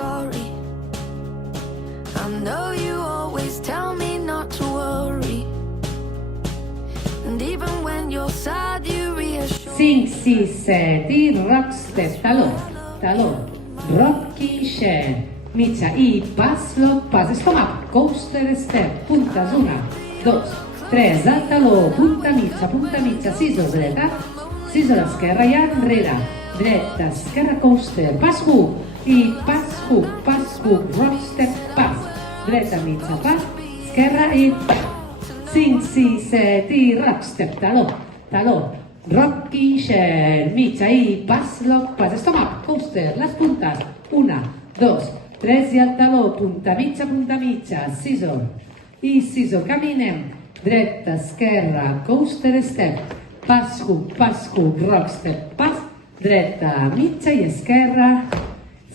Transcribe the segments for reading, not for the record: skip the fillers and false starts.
sorry. I know you always tell me not to worry. And even when you're sad, you reassure 5, 6, 7, rock step, talon, talon, rocking chair, mitja i pas, lock, pas, stomach, coaster step, puntes, 1, 2, 3, al taló, punta mitja, scissors dreta, scissors esquerra i enrere, dreta, esquerra, coaster, pas hook, i pas hook, rock step, pas, dreta mitja, pas, esquerra i 5, 6, 7 i rock step, taló, taló, rocking chair, mitja i pas, lock, pas, stomach, coaster, les puntes, 1, 2, 3 i al taló, punta mitja, scissor, i scissor, caminem, dreta, esquerra, coaster step, pas hook, rock step, pas, dreta, mitja i esquerra,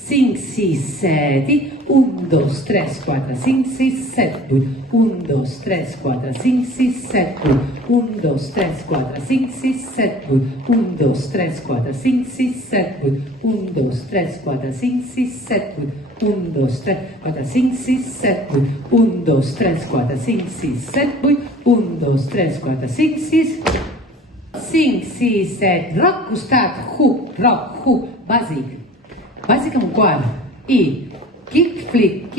5, 6, 7, 1, 2, 3, 4, 5, 6, 7, 8, 1, 2, 3, 4, 5, 6, 7, 8, 1, 2, 3, 4, 5, 6, 7, 8, 1, 2, 3, 4, 5, 6, 7, 8, 1, 2, 3, 4, 5, 6, 7, 8, 1, 2, 3, 4, 5, 6, 7, 8, 1, 2, 3, 4, 5, 6, 7, 8, 1, 2, 3, 4, 5, 6, 5, 6, 7, rock, costat, hook, rock, hook, bàsic amb un quart, i kick, flick,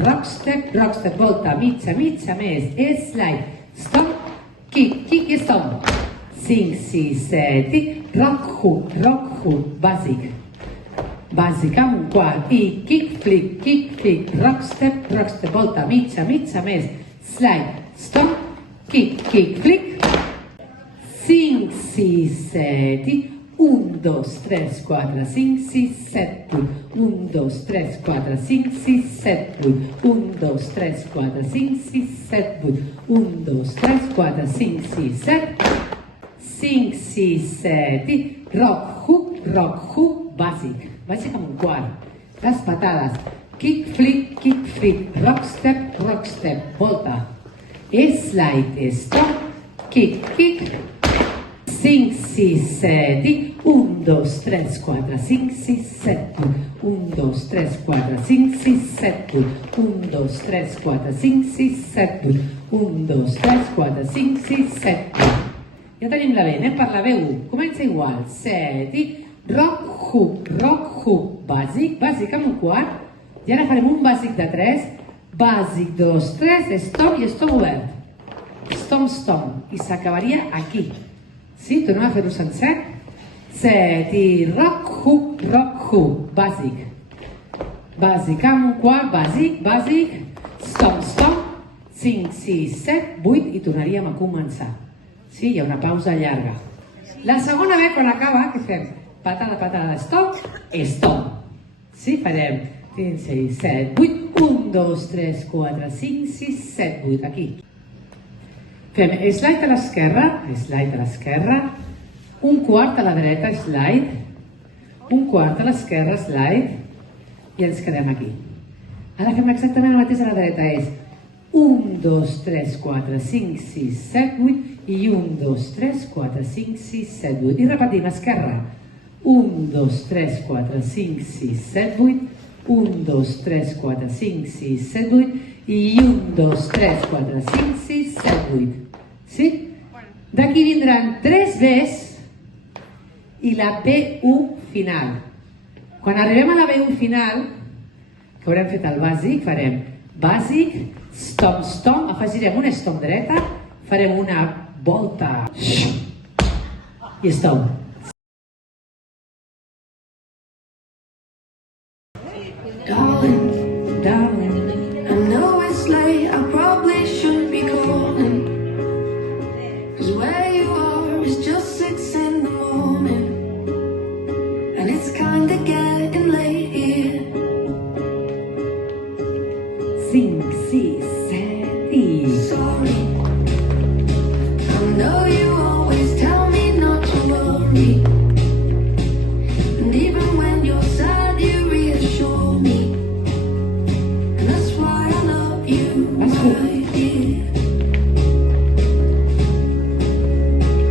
rock step, volta, mitja més, slide, stop, kick i stop, 5, 6, 7, rock, hook, bàsic amb un quart, i kick, flick, rock step, volta, mitja més, slide, stop, kick, flick, 5, 6, 7, 1, 2, 3, 4, 5, 6, 7, 8, 1, 2, 3, 4, 5, 6, 7, 8, 1, 2, 3, 4, 5, 6, 7, 8, 1, 2, 3, 4, 5, 6, 7, 5, 6, 7, rock, hook, bàsic amb un quart, les patades, kick, flick, rock step, volta, slide, stop, kick, 5, 6, 7, 1, 2, 3, 4, 5, 6, 7, 8, 1, 2, 3, 4, 5, 6, 7, 8, 1, 2, 3, 4, 5, 6, 7, 8, 1, 2, 3, 4, 5, 6, 7, 8. Ja tenim la B, anem per la B1. Comença igual, 7, rock, hook, bàsic amb un quart, i ara farem un bàsic de 3, bàsic 2, 3, stop i stop obert. Stomp, i s'acabaria aquí. Sí, tornem a fer-ho sencer. 7 i rock, hook, bàsic amb un quart, bàsic, stomp, 5, 6, 7, 8 i tornaríem a començar. Sí, hi ha una pausa llarga. La segona B, quan acaba, què fem? Patada, stop. Sí, farem 5, 6, 7, 8, 1, 2, 3, 4, 5, 6, 7, 8, aquí. Fem slide a l'esquerra, un quart a la dreta, slide, un quart a l'esquerra, slide, i ens quedem aquí. Ara fem exactament el mateix a la dreta, és 1, 2, 3, 4, 5, 6, 7, 8 i 1, 2, 3, 4, 5, 6, 7, 8. I repetim, esquerra, 1, 2, 3, 4, 5, 6, 7, 8, 1, 2, 3, 4, 5, 6, 7, 8 i 1, 2, 3, 4, 5, 6, 7, 8. Sí? D'aquí vindran 3 Bs i la B1 final. Quan arribem a la B1 final, que haurem fet el bàsic, farem bàsic, stomp, afegirem una stomp dreta, farem una volta i stomp. Darling, I know it's late, I probably shouldn't be calling. 'Cause where you are is just 6 in the morning. And it's kinda getting late here. 5, 6, 7, Sorry, I know you always tell me not to worry. And even when you're sad, you reassure me. And that's why I love you right here.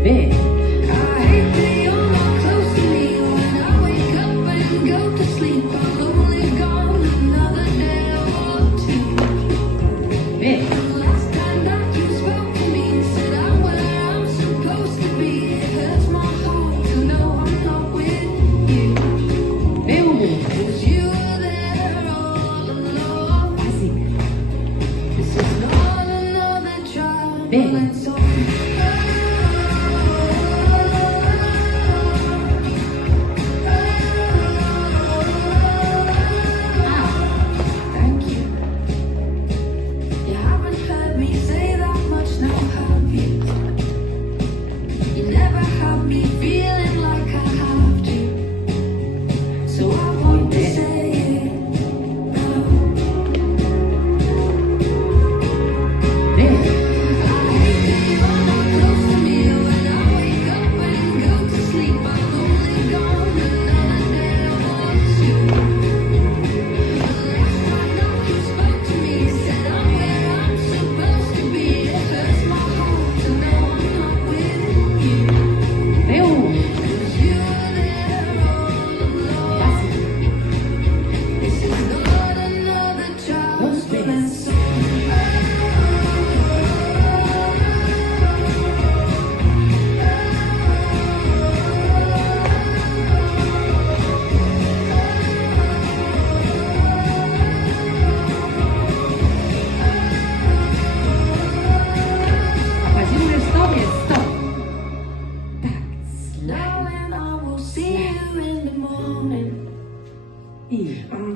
B, I hate that you're not close to me. When I wake up and go to sleep, I'm only gone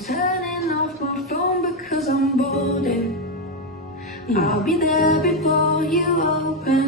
turning off my phone because I'm bored. I'll be there before you open